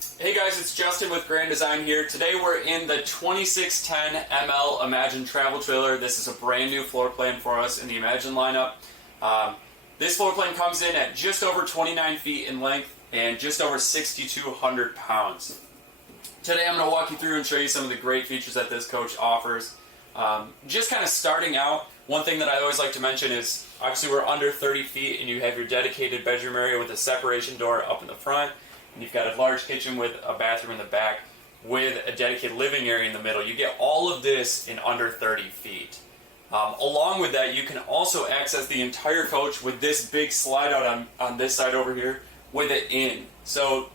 Hey guys, it's Justin with Grand Design here. Today we're in the 2610 ML Imagine travel trailer. This is a brand new floor plan for us in the Imagine lineup. This floor plan comes in at just over 29 feet in length and just over 6,200 pounds. Today I'm going to walk you through and show you some of the great features that this coach offers. Just kind of starting out, one thing that I always like to mention is obviously we're under 30 feet and you have your dedicated bedroom area with a separation door up in the front. And you've got a large kitchen with a bathroom in the back with a dedicated living area in the middle. You get all of this in under 30 feet. Along with that, you can also access the entire coach with this big slide out on this side over here with it in. So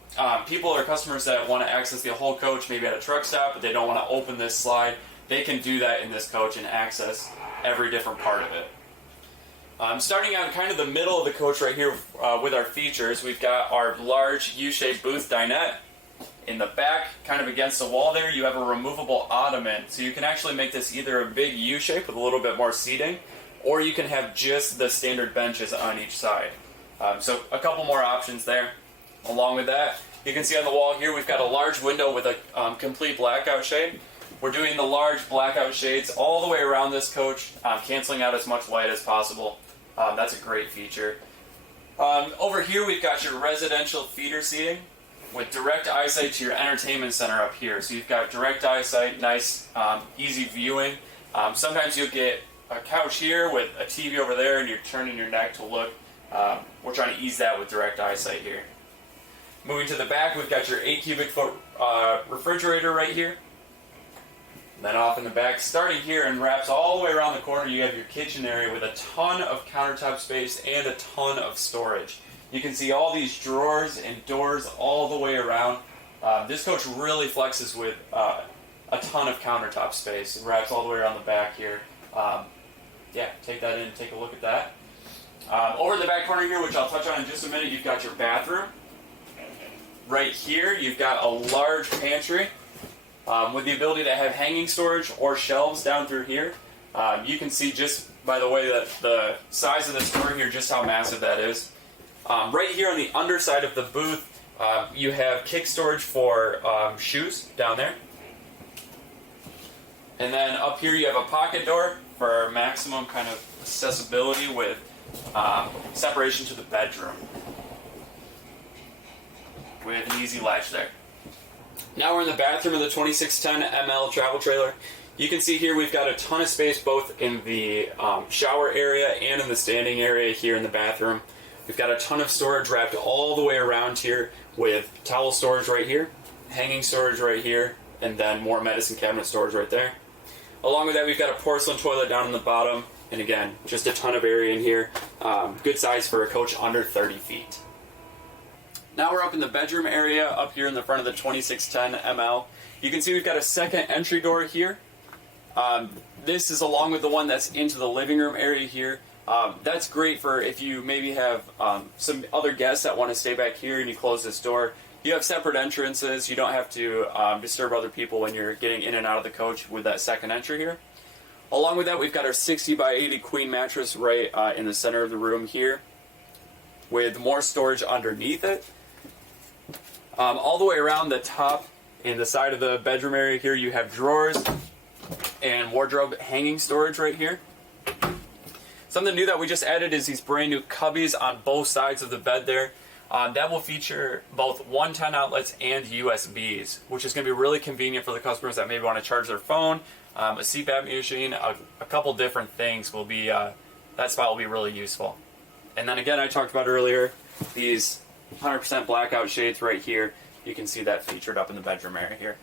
people or customers that want to access the whole coach, maybe at a truck stop, but they don't want to open this slide, they can do that in this coach and access every different part of it. Starting out in kind of the middle of the coach right here with our features, we've got our large U-shaped booth dinette. In the back, kind of against the wall there, you have a removable ottoman. So you can actually make this either a big U-shape with a little bit more seating, or you can have just the standard benches on each side. So a couple more options there. Along with that, you can see on the wall here, we've got a large window with a complete blackout shade. We're doing the large blackout shades all the way around this coach, canceling out as much light as possible. That's a great feature. Over here we've got your residential feeder seating with direct eyesight to your entertainment center up here. So you've got direct eyesight, nice, easy viewing. Sometimes you'll get a couch here with a TV over there and you're turning your neck to look. We're trying to ease that with direct eyesight here. Moving to the back, we've got your 8 cubic foot refrigerator right here. Then off in the back, starting here and wraps all the way around the corner, you have your kitchen area with a ton of countertop space and a ton of storage. You can see all these drawers and doors all the way around. This coach really flexes with a ton of countertop space. It wraps all the way around the back here. Yeah, take that in and take a look at that. Over in the back corner here, which I'll touch on in just a minute, you've got your bathroom. Right here, you've got a large pantry. With the ability to have hanging storage or shelves down through here. You can see just by the way that the size of this door here just how massive that is. Right here on the underside of the booth, you have kick storage for shoes down there. And then up here you have a pocket door for maximum kind of accessibility with separation to the bedroom. With an easy latch there. Now we're in the bathroom of the 2610 ML travel trailer. You can see here we've got a ton of space both in the shower area and in the standing area here in the bathroom. We've got a ton of storage wrapped all the way around here with towel storage right here, hanging storage right here, and then more medicine cabinet storage right there. Along with that, we've got a porcelain toilet down in the bottom, and again, just a ton of area in here. Good size for a coach under 30 feet. Now we're up in the bedroom area up here in the front of the 2610 ML. You can see we've got a second entry door here. This is along with the one that's into the living room area here. That's great for if you maybe have some other guests that want to stay back here and you close this door. You have separate entrances. You don't have to disturb other people when you're getting in and out of the coach with that second entry here. Along with that, we've got our 60 by 80 queen mattress right in the center of the room here with more storage underneath it. All the way around the top and the side of the bedroom area here, you have drawers and wardrobe hanging storage right here. Something new that we just added is these brand new cubbies on both sides of the bed there. That will feature both 110 outlets and USBs, which is going to be really convenient for the customers that maybe want to charge their phone, a CPAP machine, a couple different things will be, that spot will be really useful. And then again, I talked about earlier, these 100% blackout shades right here. You can see that featured up in the bedroom area here.